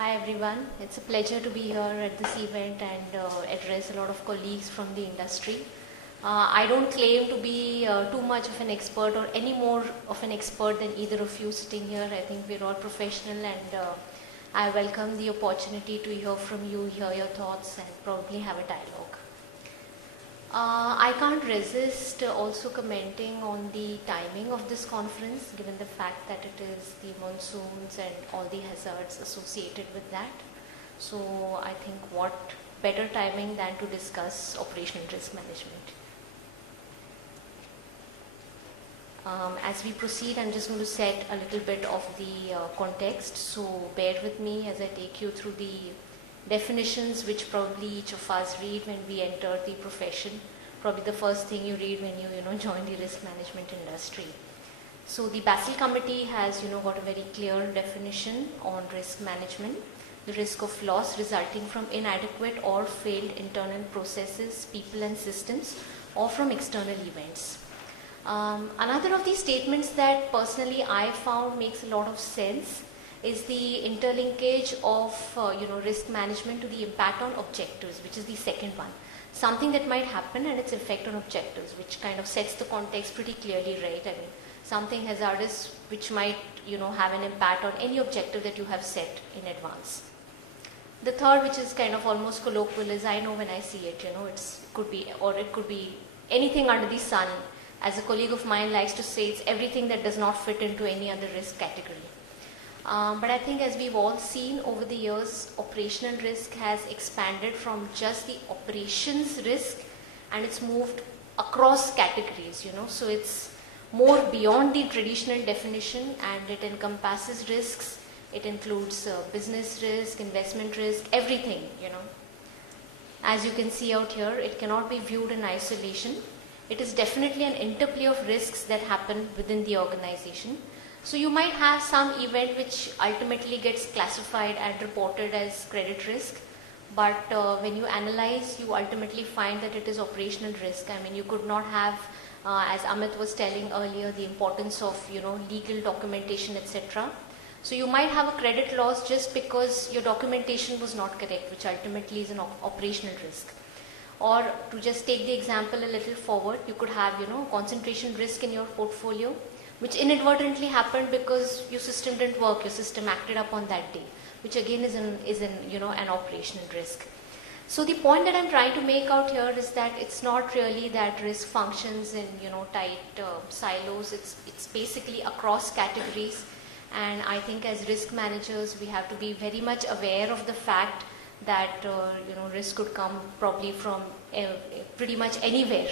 Hi everyone, it's a pleasure to be here at this event and address a lot of colleagues from the industry. I don't claim to be too much of an expert or any more of an expert than either of you sitting here. I think we're all professional and I welcome the opportunity to hear from you, hear your thoughts and probably have a dialogue. I can't resist also commenting on the timing of this conference, given the fact that it is the monsoons and all the hazards associated with that. So I think what better timing than to discuss operational risk management. As we proceed, I'm just going to set a little bit of the context, so bear with me as I take you through the definitions which probably each of us read when we enter the profession. Probably the first thing you read when you join the risk management industry. So the Basel Committee has got a very clear definition on risk management. The risk of loss resulting from inadequate or failed internal processes, people and systems, or from external events. Another of these statements that personally I found makes a lot of sense is the interlinkage of risk management to the impact on objectives, which is the second one. Something that might happen and its effect on objectives, which kind of sets the context pretty clearly, right? I mean, something hazardous which might have an impact on any objective that you have set in advance. The third, which is kind of almost colloquial, is I know when I see it. It could be anything under the sun. As a colleague of mine likes to say, it's everything that does not fit into any other risk category. But I think as we've all seen over the years, operational risk has expanded from just the operations risk and it's moved across categories, So it's more beyond the traditional definition and it encompasses risks. It includes business risk, investment risk, everything, As you can see out here, it cannot be viewed in isolation. It is definitely an interplay of risks that happen within the organization. So you might have some event which ultimately gets classified and reported as credit risk, but when you analyze, you ultimately find that it is operational risk. I mean, you could not have, as Amit was telling earlier, the importance of legal documentation, etc. So you might have a credit loss just because your documentation was not correct, which ultimately is an operational risk. Or to just take the example a little forward, you could have concentration risk in your portfolio, which inadvertently happened because your system didn't work, your system acted up on that day, which again is an operational risk. So the point that I'm trying to make out here is that it's not really that risk functions in tight silos. It's basically across categories, and I think as risk managers we have to be very much aware of the fact that risk could come probably from pretty much anywhere.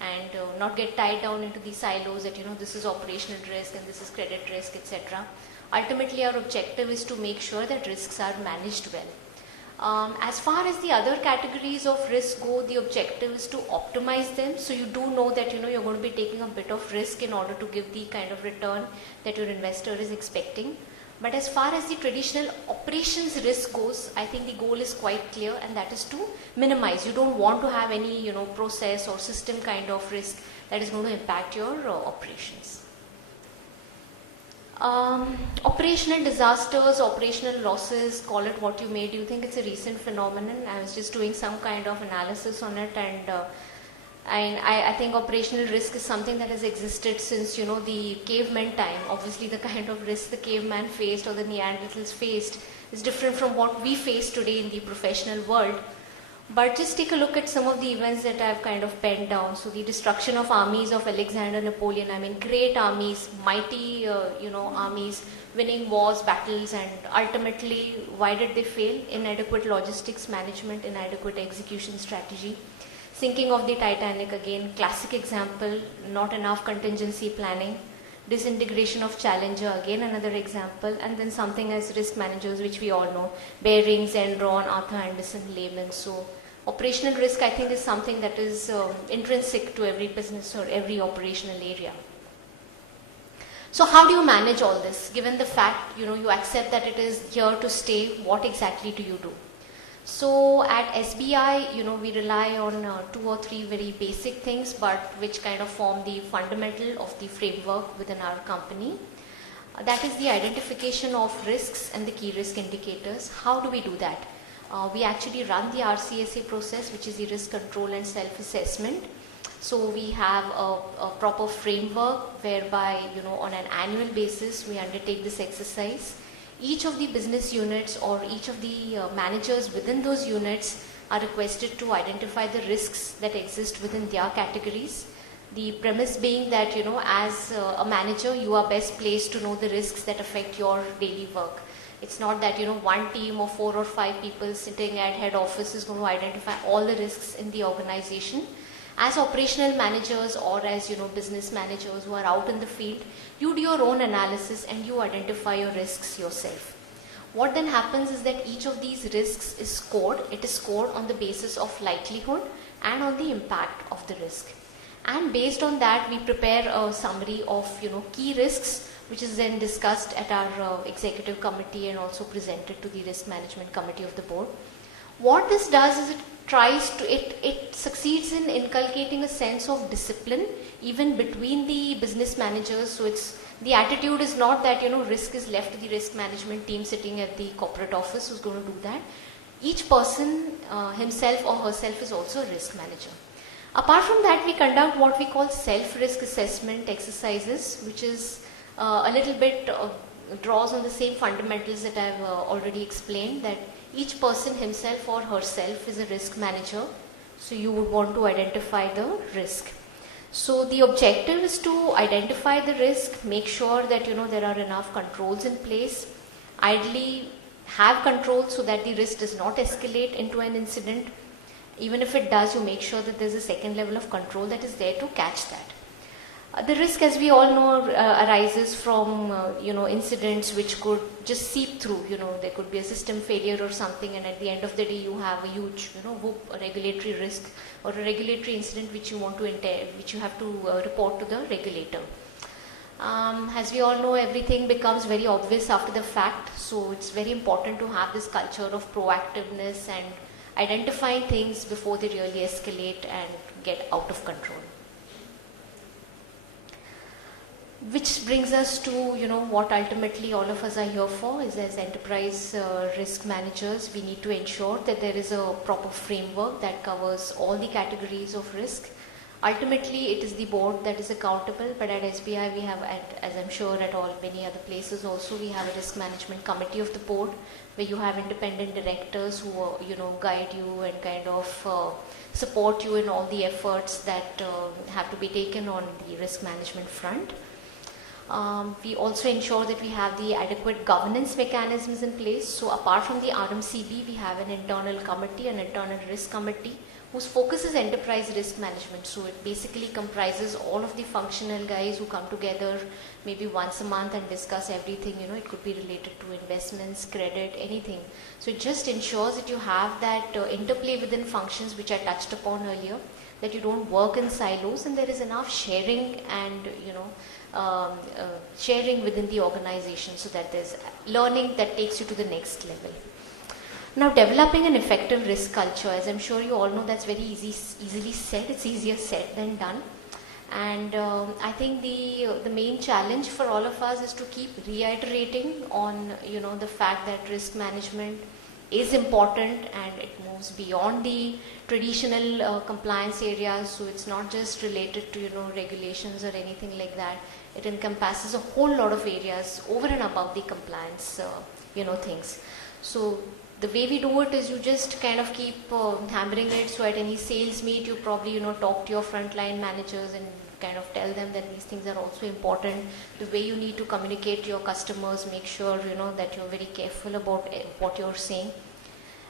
And not get tied down into the silos that this is operational risk and this is credit risk, etc. Ultimately, our objective is to make sure that risks are managed well. As far as the other categories of risk go, the objective is to optimize them. So you do know that you're going to be taking a bit of risk in order to give the kind of return that your investor is expecting. But as far as the traditional operations risk goes, I think the goal is quite clear, and that is to minimize. You don't want to have any process or system kind of risk that is going to impact your operations. Operational disasters, operational losses, call it what you may. Do you think it's a recent phenomenon? I was just doing some kind of analysis on it, and I think operational risk is something that has existed since the caveman time. Obviously the kind of risk the caveman faced or the Neanderthals faced is different from what we face today in the professional world. But just take a look at some of the events that I've kind of penned down. So the destruction of armies of Alexander Napoleon, I mean great armies, mighty armies, winning wars, battles, and ultimately why did they fail? Inadequate logistics management, inadequate execution strategy. Sinking of the Titanic, again, classic example, not enough contingency planning. Disintegration of Challenger, again another example. And then something as risk managers, which we all know, Barings, Enron, Arthur Andersen, Lehman. So operational risk, I think, is something that is intrinsic to every business or every operational area. So how do you manage all this? Given the fact, you accept that it is here to stay, what exactly do you do? So at SBI, we rely on 2 or 3 very basic things, but which kind of form the fundamental of the framework within our company. That is the identification of risks and the key risk indicators. How do we do that? We actually run the RCSA process, which is the risk control and self-assessment. So we have a proper framework whereby, on an annual basis, we undertake this exercise. Each of the business units or each of the managers within those units are requested to identify the risks that exist within their categories. The premise being that, as a manager, you are best placed to know the risks that affect your daily work. It's not that, one team of 4 or 5 people sitting at head office is going to identify all the risks in the organization. As operational managers or as, business managers who are out in the field, you do your own analysis and you identify your risks yourself. What then happens is that each of these risks is scored. It is scored on the basis of likelihood and on the impact of the risk. And based on that, we prepare a summary of, key risks, which is then discussed at our executive committee and also presented to the risk management committee of the board. What this does is it succeeds in inculcating a sense of discipline even between the business managers. So the attitude is not that, risk is left to the risk management team sitting at the corporate office who's going to do that. Each person himself or herself is also a risk manager. Apart from that, we conduct what we call self-risk assessment exercises, which is a little bit draws on the same fundamentals that I've already explained, that each person himself or herself is a risk manager. So you would want to identify the risk. So the objective is to identify the risk, make sure that there are enough controls in place, ideally have controls so that the risk does not escalate into an incident. Even if it does, you make sure that there's a second level of control that is there to catch that. The risk, as we all know, arises from incidents which could just seep through. There could be a system failure or something, and at the end of the day, you have a huge, a regulatory risk or a regulatory incident which you want to which you have to report to the regulator. As we all know, everything becomes very obvious after the fact. So it's very important to have this culture of proactiveness and identifying things before they really escalate and get out of control. Which brings us to, what ultimately all of us are here for is, as enterprise risk managers, we need to ensure that there is a proper framework that covers all the categories of risk. Ultimately, it is the board that is accountable, but at SBI we have, as I'm sure at all many other places also, we have a risk management committee of the board where you have independent directors who, guide you and kind of support you in all the efforts that have to be taken on the risk management front. We also ensure that we have the adequate governance mechanisms in place. So apart from the RMCB, we have an internal committee, an internal risk committee, whose focus is enterprise risk management. So it basically comprises all of the functional guys who come together maybe once a month and discuss everything. It could be related to investments, credit, anything. So it just ensures that you have that interplay within functions which I touched upon earlier, that you don't work in silos and there is enough sharing and sharing within the organization so that there's learning that takes you to the next level. Now, developing an effective risk culture, as I'm sure you all know, that's very easily said. It's easier said than done. And I think the main challenge for all of us is to keep reiterating on the fact that risk management is important and it moves beyond the traditional compliance areas. So it's not just related to regulations or anything like that. It encompasses a whole lot of areas over and above the compliance things. So the way we do it is you just kind of keep hammering it. So at any sales meet, you probably talk to your frontline managers and kind of tell them that these things are also important. The way you need to communicate to your customers, make sure that you're very careful about what you're saying.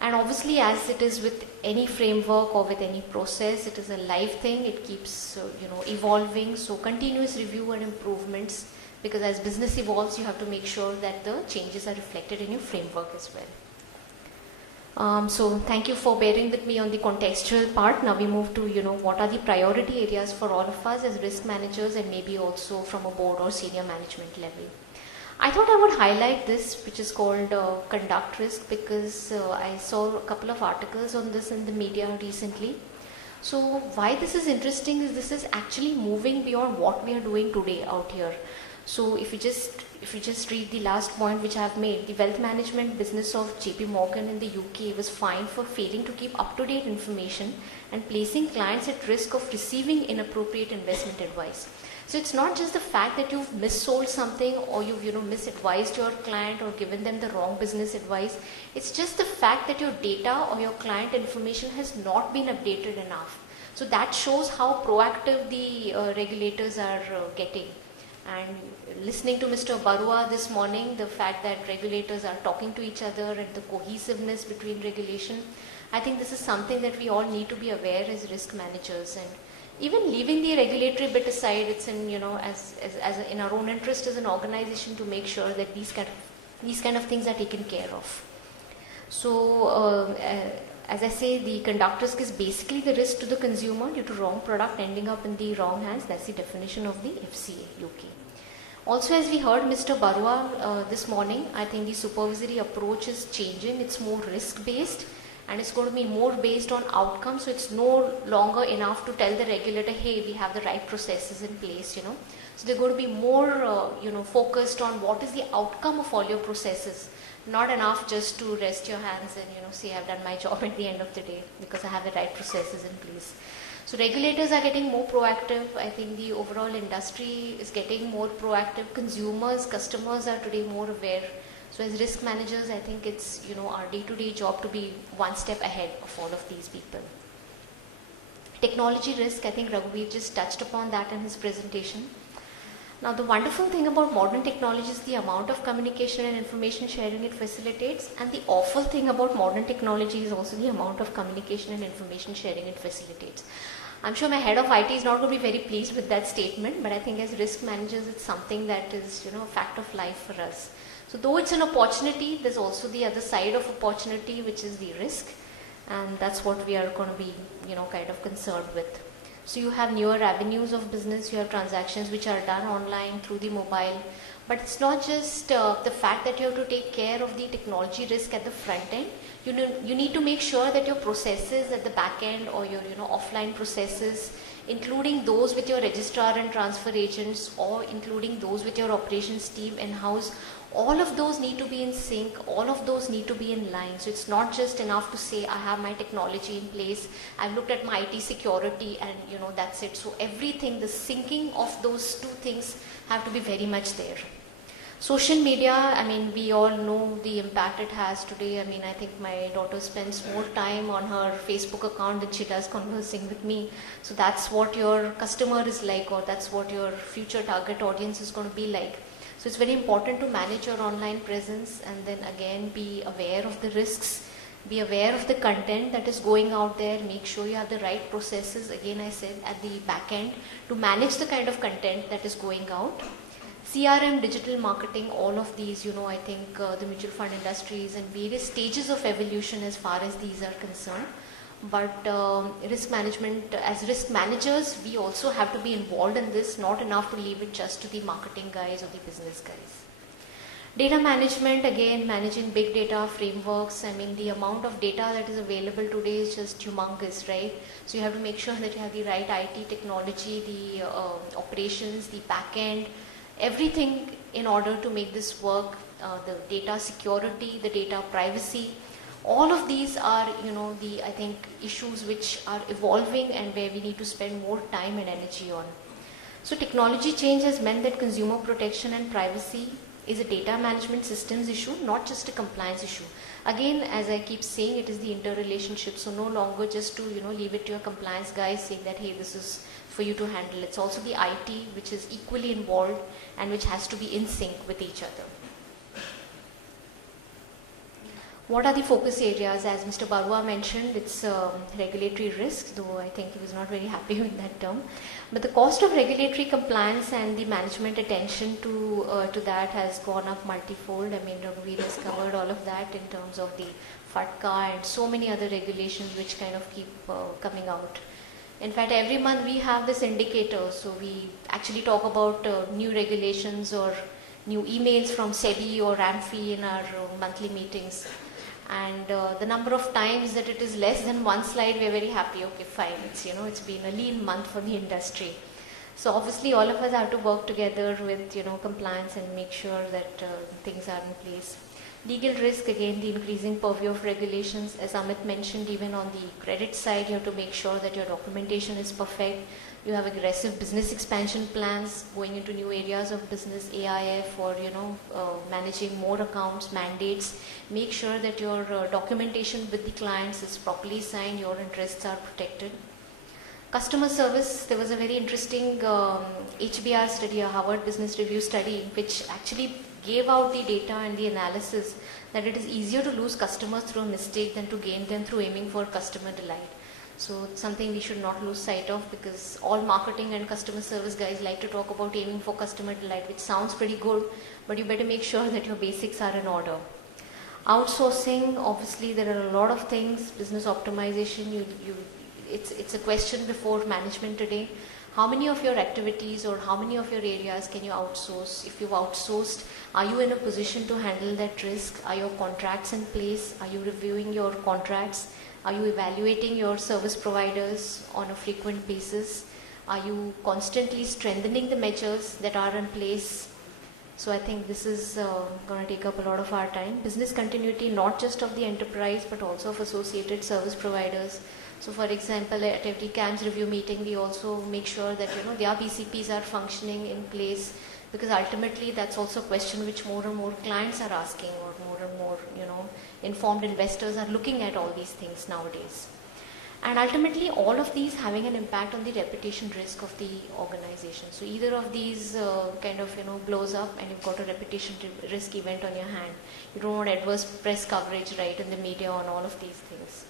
And obviously, as it is with any framework or with any process, it is a live thing. It keeps evolving. So continuous review and improvements, because as business evolves, you have to make sure that the changes are reflected in your framework as well. So thank you for bearing with me on the contextual part. Now we move to what are the priority areas for all of us as risk managers and maybe also from a board or senior management level. I thought I would highlight this, which is called conduct risk, because I saw a couple of articles on this in the media recently. So why this is interesting is this is actually moving beyond what we are doing today out here. So if you just read the last point which I have made, the wealth management business of JP Morgan in the UK was fined for failing to keep up-to-date information and placing clients at risk of receiving inappropriate investment advice. So it's not just the fact that you've missold something or you've misadvised your client or given them the wrong business advice. It's just the fact that your data or your client information has not been updated enough. So that shows how proactive the regulators are getting. And listening to Mr. Barua this morning, the fact that regulators are talking to each other and the cohesiveness between regulation, I think this is something that we all need to be aware as risk managers. And even leaving the regulatory bit aside, it's in, in our own interest as an organization to make sure that these kind of things are taken care of. So, as I say, the conductor's is basically the risk to the consumer due to wrong product ending up in the wrong hands. That's the definition of the FCA UK. Also, as we heard Mr. Barua this morning, I think the supervisory approach is changing. It's more risk-based and it's going to be more based on outcomes. So it's no longer enough to tell the regulator, hey, we have the right processes in place, So they're going to be more, focused on what is the outcome of all your processes. Not enough just to rest your hands and, say I've done my job at the end of the day because I have the right processes in place. So regulators are getting more proactive. I think the overall industry is getting more proactive. Customers are today more aware. So as risk managers, I think it's, our day-to-day job to be one step ahead of all of these people. Technology risk, I think Raghuveer just touched upon that in his presentation. Now, the wonderful thing about modern technology is the amount of communication and information sharing it facilitates, and the awful thing about modern technology is also the amount of communication and information sharing it facilitates. I'm sure my head of IT is not going to be very pleased with that statement, but I think as risk managers, it's something that is, a fact of life for us. So though it's an opportunity, there's also the other side of opportunity, which is the risk, and that's what we are going to be, kind of concerned with. So you have newer avenues of business, you have transactions which are done online through the mobile, but it's not just the fact that you have to take care of the technology risk at the front end. You need to make sure that your processes at the back end or your offline processes, including those with your registrar and transfer agents or including those with your operations team in-house, all of those need to be in sync, all of those need to be in line. So it's not just enough to say I have my technology in place, I've looked at my IT security and that's it. So everything, the syncing of those two things have to be very much there. Social media, I mean, we all know the impact it has today. I mean, I think my daughter spends more time on her Facebook account than she does conversing with me. So that's what your customer is like, or that's what your future target audience is going to be like. So it's very important to manage your online presence and then again be aware of the risks, be aware of the content that is going out there, make sure you have the right processes, again I said, at the back end to manage the kind of content that is going out. CRM, digital marketing, all of these, I think the mutual fund industry is in various stages of evolution as far as these are concerned. But risk management, as risk managers, we also have to be involved in this, not enough to leave it just to the marketing guys or the business guys. Data management, again, managing big data frameworks. I mean, the amount of data that is available today is just humongous, right? So you have to make sure that you have the right IT technology, the operations, the back end, everything in order to make this work, the data security, the data privacy. All of these are, I think, issues which are evolving and where we need to spend more time and energy on. So technology change has meant that consumer protection and privacy is a data management systems issue, not just a compliance issue. Again, as I keep saying, it is the interrelationship. So no longer just to, leave it to your compliance guys saying that, hey, this is for you to handle. It's also the IT which is equally involved and which has to be in sync with each other. What are the focus areas? As Mr. Barua mentioned, it's regulatory risk, though I think he was not very happy with that term. But the cost of regulatory compliance and the management attention to that has gone up multifold. I mean, Raghuveer has covered all of that in terms of the FATCA and so many other regulations which kind of keep coming out. In fact, every month we have this indicator, so we actually talk about new regulations or new emails from SEBI or AMFI in our monthly meetings. And the number of times that it is less than one slide, we're very happy. Okay, fine. It's it's been a lean month for the industry. So obviously all of us have to work together with compliance and make sure that things are in place. Legal risk, again, the increasing purview of regulations. As Amit mentioned, even on the credit side, you have to make sure that your documentation is perfect. You have aggressive business expansion plans going into new areas of business, AIF, or managing more accounts, mandates. Make sure that your documentation with the clients is properly signed, your interests are protected. Customer service, there was a very interesting HBR study, a Harvard Business Review study, which actually gave out the data and the analysis that it is easier to lose customers through a mistake than to gain them through aiming for customer delight. So it's something we should not lose sight of, because all marketing and customer service guys like to talk about aiming for customer delight, which sounds pretty good, but you better make sure that your basics are in order. Outsourcing, obviously there are a lot of things, business optimization, it's a question before management today. How many of your activities or how many of your areas can you outsource? If you've outsourced, are you in a position to handle that risk? Are your contracts in place? Are you reviewing your contracts? Are you evaluating your service providers on a frequent basis? Are you constantly strengthening the measures that are in place? So I think this is going to take up a lot of our time. Business continuity, not just of the enterprise, but also of associated service providers. So for example, at every CAMS review meeting, we also make sure that their BCPs are functioning in place, because ultimately that's also a question which more and more clients are asking, or more and more informed investors are looking at all these things nowadays. And ultimately all of these having an impact on the reputation risk of the organization. So either of these blows up and you've got a reputation risk event on your hand. You don't want adverse press coverage right in the media on all of these things.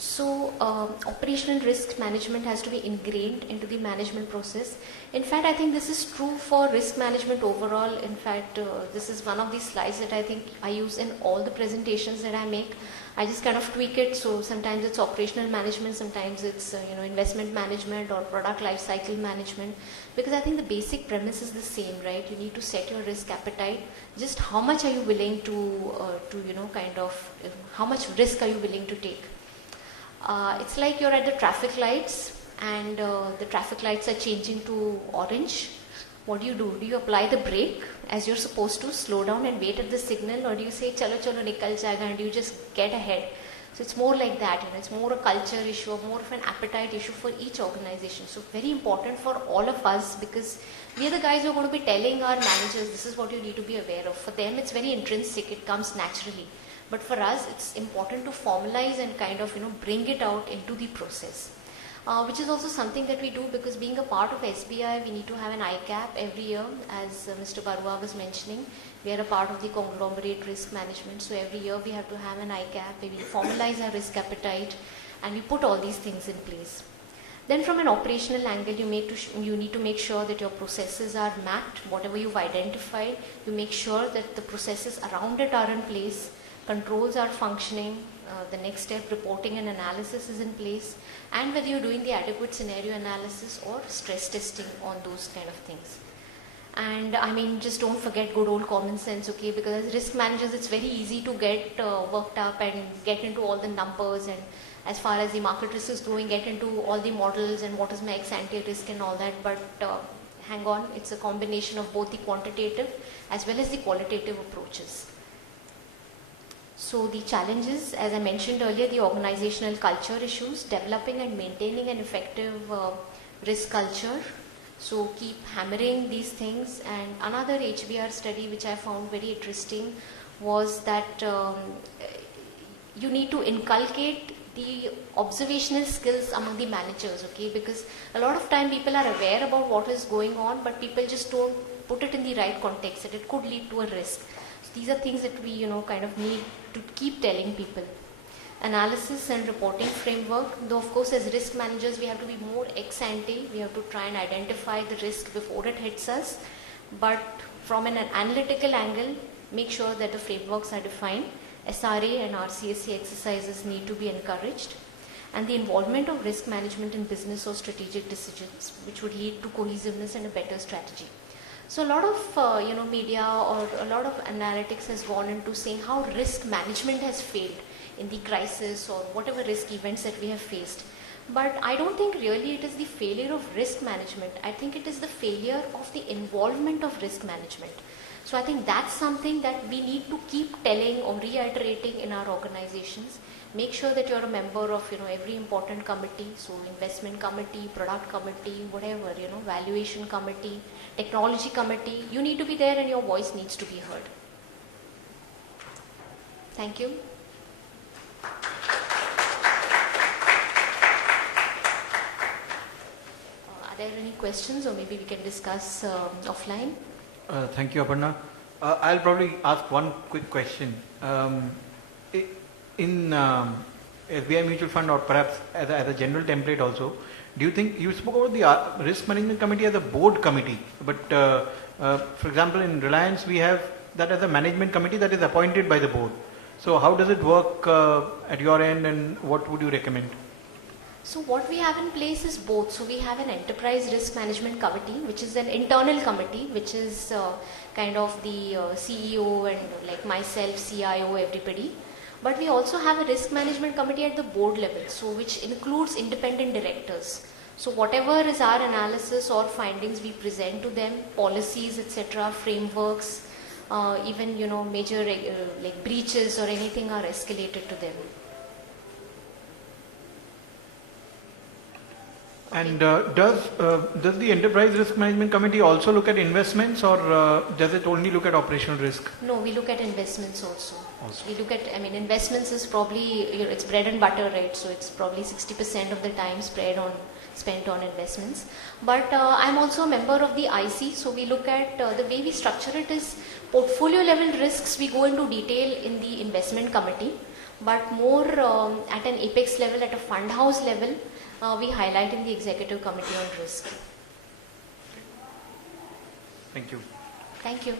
So operational risk management has to be ingrained into the management process. In fact, I think this is true for risk management overall. In fact, this is one of the slides that I think I use in all the presentations that I make. I just kind of tweak it, so sometimes it's operational management, sometimes it's investment management or product life cycle management, because I think the basic premise is the same, right? You need to set your risk appetite. Just how much are you willing to how much risk are you willing to take? It's like you're at the traffic lights and the traffic lights are changing to orange. What do? Do you apply the brake as you're supposed to, slow down and wait at the signal, or do you say chalo chalo nikal jayega and you just get ahead? So it's more like that, it's more a culture issue, more of an appetite issue for each organization. So very important for all of us, because we are the guys who are going to be telling our managers this is what you need to be aware of. For them it's very intrinsic, it comes naturally. But for us, it's important to formalize and bring it out into the process, which is also something that we do, because being a part of SBI, we need to have an ICAP every year, as Mr. Barua was mentioning. We are a part of the conglomerate risk management, so every year we have to have an ICAP where we formalize our risk appetite and we put all these things in place. Then from an operational angle, you need to make sure that your processes are mapped. Whatever you've identified, you make sure that the processes around it are in place. Controls are functioning, the next step, reporting and analysis is in place, and whether you're doing the adequate scenario analysis or stress testing on those kind of things. And I mean, just don't forget good old common sense, okay, because as risk managers, it's very easy to get worked up and get into all the numbers, and as far as the market risk is going, get into all the models and what is my ex-ante risk and all that, but hang on, it's a combination of both the quantitative as well as the qualitative approaches. So the challenges, as I mentioned earlier, the organizational culture issues, developing and maintaining an effective risk culture. So keep hammering these things. And another HBR study which I found very interesting was that you need to inculcate the observational skills among the managers, okay, because a lot of time people are aware about what is going on, but people just don't put it in the right context, that it could lead to a risk. These are things that we need to keep telling people. Analysis and reporting framework, though of course as risk managers we have to be more ex-ante, we have to try and identify the risk before it hits us, but from an analytical angle, make sure that the frameworks are defined. SRA and RCSC exercises need to be encouraged, and the involvement of risk management in business or strategic decisions, which would lead to cohesiveness and a better strategy. So a lot of media or a lot of analytics has gone into saying how risk management has failed in the crisis or whatever risk events that we have faced. But I don't think really it is the failure of risk management. I think it is the failure of the involvement of risk management. So I think that's something that we need to keep telling or reiterating in our organizations. Make sure that you're a member of, every important committee. So investment committee, product committee, whatever, valuation committee, technology committee. You need to be there and your voice needs to be heard. Thank you. Are there any questions, or maybe we can discuss offline? Thank you, Aparna. I'll probably ask one quick question. In SBI Mutual Fund, or perhaps as a general template also, do you think, you spoke about the risk management committee as a board committee, but for example in Reliance we have that as a management committee that is appointed by the board. So how does it work at your end, and what would you recommend? So what we have in place is both. So we have an enterprise risk management committee, which is an internal committee, which is kind of the CEO and like myself, CIO, everybody. But we also have a risk management committee at the board level, so which includes independent directors. So whatever is our analysis or findings, we present to them, policies, etc., frameworks, even major like breaches or anything are escalated to them. And does the Enterprise Risk Management Committee also look at investments, or does it only look at operational risk? No, we look at investments also. We look at, investments is probably, it's bread and butter, right? So it's probably 60% of the time spent on investments. But I'm also a member of the IC, so we look at the way we structure it is portfolio level risks we go into detail in the investment committee, but more at an apex level, at a fund house level, we highlight in the executive committee on risk. Thank you. Thank you.